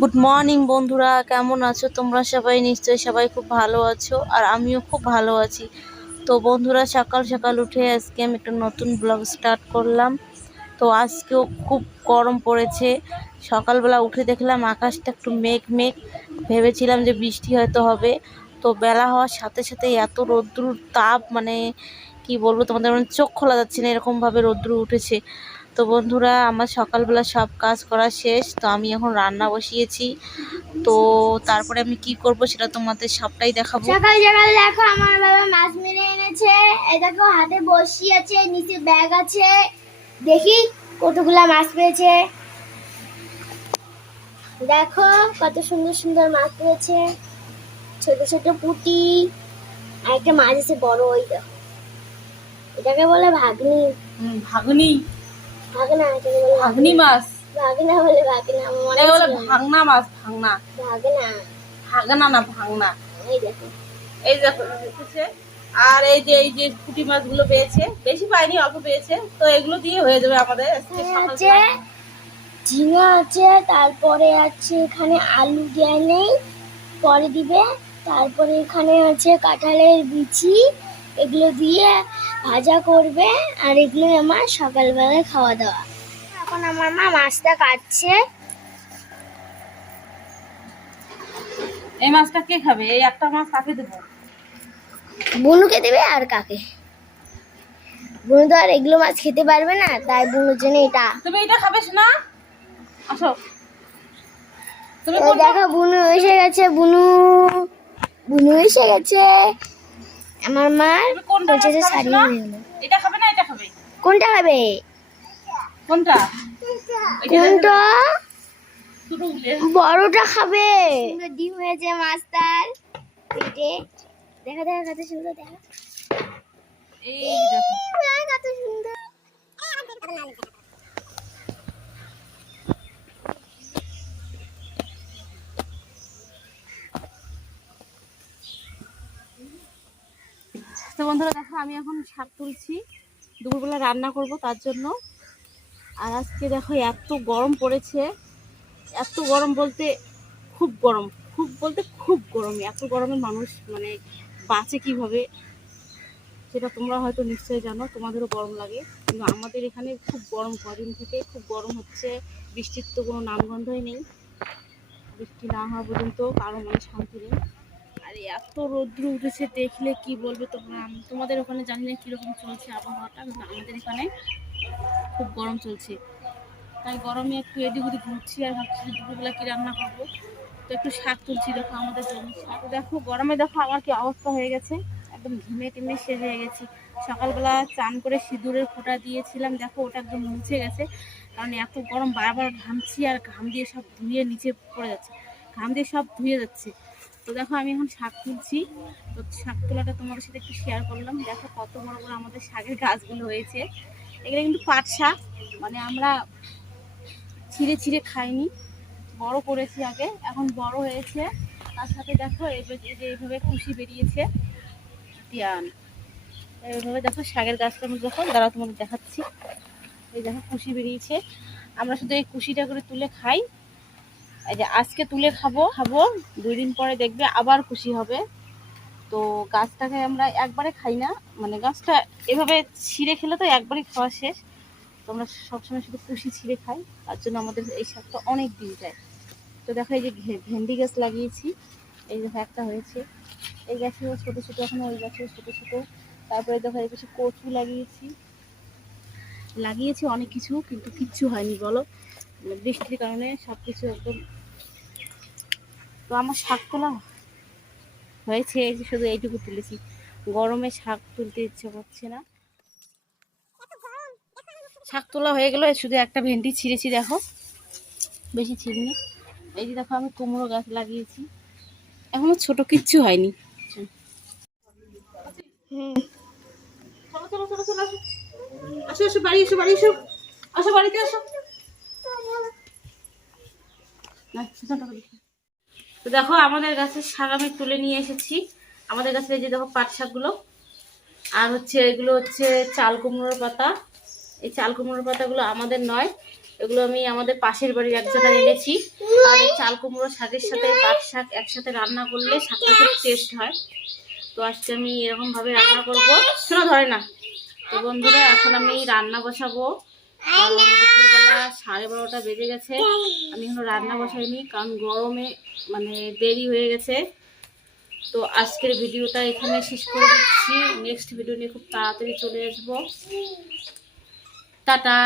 Good morning বন্ধুরা। কেমন আছো? তোমরা সবাই নিশ্চয়ই সবাই খুব ভালো আছো, আর আমিও খুব ভালো আছি। তো বন্ধুরা, সকাল সকাল উঠে আজকে আমি একটা নতুন ব্লগ স্টার্ট করলাম। তো আজকেও খুব গরম পড়েছে। সকালবেলা উঠে দেখলাম আকাশটা একটু মেঘ মেঘ। ভেবেছিলাম যে বৃষ্টি হয়তো হবে। তো বেলা হওয়ার সাথে সাথে এত রৌদ্রুর তাপ মানে কি বলব, তোমাদের মানে চোখ খোলা যাচ্ছে না এরকমভাবে রৌদ্র উঠেছে। তো বন্ধুরা আমার সকালবেলা সব কাজ করা শেষ তো আমি এখন রান্না বসিয়েছি। তো তারপরে আমি কি করব সেটা তোমাদের সবটাই দেখাবো। সকাল সকাল দেখো আমার বাবা মাছ মেরে এনেছে। এই দেখো হাতে বসি আছে নিচে ব্যাগ আছে। দেখি কতগুলা মাছ পেয়েছে। দেখো কত সুন্দর সুন্দর মাছ পেয়েছে। ছোট ছোট পুঁটি আর একটা মাছ আছে বড় ওই দেখো। এটাকে বলে ভাগ্নি। ভাগনি। ভাগনা ভাগনি মাছ ভাগনা বলে ভাগনা মনে বলে ছিল না। ভাঙনা মাছ ভাঙনা। ভাগনা ভাগনা না ভাঙনা। এই দেখো। এই দেখো আর এই যে এই যে পুঁটি মাছগুলো পেয়েছে বেশি পাইনি অল্প পেয়েছে। তো এগুলো দিয়ে হয়ে যাবে আমাদের আছে। ঝিঙা আছে তারপরে আছে এখানে আলু দেওয়া নেই পরে দিবে। তারপরে এখানে আছে কাঁঠালের বিচি। এগুলো দিয়ে ভাজা করবে আর এগুলো আমার সকালবেলায় খাওয়া দাওয়া। এখন আমার মা মাছটা কাটছে। এই মাছটা কে খাবে? এই একটা মাছ কাকে দেবো? বুনুকে দেবে আর কাকে? বুনু তো আর এগুলো মাছ খেতে পারবে না তাই বুনুর জন্য এটা। তুমি এটা খাবে না? আসো। তুমি দেখো বুনু এসে গেছে বুনু। বুনু এসে গেছে। আমার মা বলছে যে শাড়ি হয়ে গেলো। এটা খাবে না এটা খাবে? কোনটা হবে কোনটা? কোনটা? বড়টা খাবে। ডিম হয়েছে মাছটার। পেটে। দেখা দেখা কত সুন্দর দেখা। এই দেখো। কত সুন্দর। তো বন্ধুরা দেখো, আমি এখন শাক তুলছি। দুপুরবেলা রান্না করব তার জন্য। আর আজকে দেখো, এত গরম পড়েছে। এত গরম বলতে খুব গরম। খুব বলতে খুব গরম। এত গরমে মানুষ মানে বাঁচে কীভাবে? সেটা তোমরা হয়তো নিশ্চয়ই জানো, তোমাদেরও গরম লাগে। কিন্তু আমাদের এখানে খুব গরম, কদিন থেকে খুব গরম হচ্ছে। বৃষ্টির তো কোনো নামগন্ধই নেই। বৃষ্টি না হওয়া পর্যন্ত কারও মানে শান্তি নেই। আর, এত রৌদ্র উঠেছে, দেখলে কি বলবে তোমরা? তোমাদের ওখানে জানি না কীরকম চলছে আবহাওয়াটা, কিন্তু আমাদের এখানে খুব গরম চলছে। তাই গরমে একটু এদিক ঘুরছি আর ভাবছি দুপুরবেলা কী রান্না করব। তো একটু শাক তুলছি, দেখো আমাদের জন্য শাক। দেখো, গরমে দেখো আমার কি অবস্থা হয়ে গেছে। একদম ঘিমে টিমে শেষ হয়ে গেছি। সকালবেলা চান করে সিঁদুরের ফোঁটা দিয়েছিলাম, দেখো ওটা একদম মুছে গেছে। কারণ এত গরম, বারবার ঘামছি আর ঘাম দিয়ে সব ধুয়ে নিচে পড়ে যাচ্ছে। ঘাম দিয়ে সব ধুয়ে যাচ্ছে। তো দেখো, আমি এখন শাক তুলছি। তো শাক তোলাটা তোমাদের সাথে একটু শেয়ার করলাম। দেখো কত বড় বড় আমাদের শাকের গাছগুলো হয়েছে। এগুলো কিন্তু পাট শাক। মানে আমরা ছিঁড়ে ছিঁড়ে খাইনি। বড় করেছি আগে, এখন বড় হয়েছে। তার সাথে দেখো যে এইভাবে খুশি বেরিয়েছে। তিয়ান এইভাবে দেখো শাকের গাছটা আমি দেখো দাঁড়া তোমাদের দেখাচ্ছি। এই দেখো কুশি বেরিয়েছে। আমরা শুধু এই কুশিটা করে তুলে খাই। এই যে আজকে তুলে খাব খাব, দুই দিন পরে দেখবে আবার খুশি হবে। তো গাছটাকে আমরা একবারে খাই না মানে গাছটা এভাবে ছিঁড়ে খেলে তো একবারই খাওয়া শেষ। তো আমরা সবসময় শুধু কুশি ছিঁড়ে খাই, তার জন্য আমাদের এই শাকটা অনেক দিন যায়। তো দেখো এই যে ভেন্ডি গাছ লাগিয়েছি, এই দেখো একটা হয়েছে। এই গাছেও ছোটো ছোটো, এখনও ওই গাছেও ছোটো ছোটো। তারপরে দেখো এই কিছু কচু লাগিয়েছি। লাগিয়েছি অনেক কিছু, কিন্তু কিচ্ছু হয়নি, বলো। বৃষ্টির কারণে সব কিছু একদম তো আমার শাক তোলা হয়েছে শুধু এইটুকু তুলেছি। গরমে শাক তুলতে ইচ্ছে করছে না। শাক তোলা হয়ে গেল শুধু একটা ভেন্ডি ছিঁড়েছি, দেখো। বেশি ছিঁড়িনি। এই যে দেখো আমি কুমড়ো গাছ লাগিয়েছি। এখনও ছোট কিচ্ছু হয়নি। চলো চলো চলো চলো আসো আসো, বাড়ি এসো বাড়ি এসো। আসো, বাড়িতে আসো। তো দেখো। আমাদের গাছের শাক আমি তুলে নিয়ে এসেছি। আমাদের গাছের এই যে দেখো পাট শাকগুলো। আর হচ্ছে এগুলো হচ্ছে চাল কুমড়োর পাতা। এই চাল কুমড়োর পাতাগুলো আমাদের নয়, এগুলো আমি আমাদের পাশের বাড়ির একজনের এনেছি। আর এই চাল কুমড়ো শাকের সাথে, পাট শাক একসাথে রান্না করলে শাকটা খুব টেস্ট হয়। তো আজকে আমি এরকমভাবে রান্না করব। শোনো, ধরে না। তো বন্ধুরা, এখন আমি রান্না বসাবো। কারণ দুপুরবেলা সাড়ে বারোটা বেজে গেছে। আমি এখনও রান্না বসাইনি কারণ গরমে মানে দেরি হয়ে গেছে। তো আজকের ভিডিওটা এখানে শেষ করে দিচ্ছি। নেক্সট ভিডিও নিয়ে খুব তাড়াতাড়ি চলে আসব। টাটা।